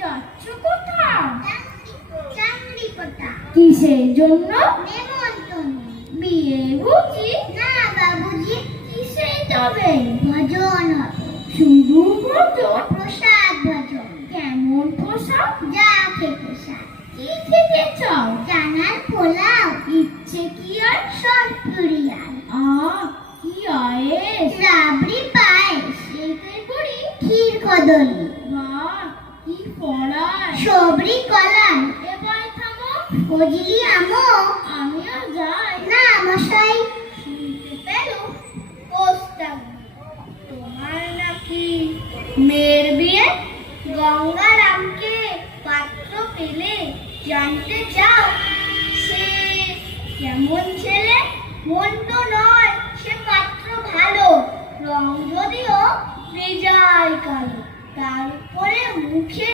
যাচ্ছ কোথাও? চাকরি কোথা? কিসের জন্য? নেমন্তন্ন। বিয়ে বুঝি? না বাবুজি, কিসে তবে? ভজন হবে। শুধু ভজন? প্রসাদ ভজন। কেমন প্রসাদ? যা খেতে চাও। কি খেতে চাও? চানার পোলাও, ইচ্ছে কি আর? সব পুরিয়াল, কি আয়েস, রাবড়ি পায়েস, এইটাই করি। ক্ষীর কদলি, বাহ, কি পড়ায়। সবরি কলাই, এবার থামো, ফজলি আমো। আমিও যাই। না মশাই। শুনতে পেলো পোস্টার তোমার নাকি মেয়ের বিয়ে? গঙ্গারামকে পাত্র পেলে জানতে চাও সে কেমন ছেলে? মন্দ নয়, সে পাত্র ভালো, রং যদিও বেজায় কালো, তার উপরে মুখে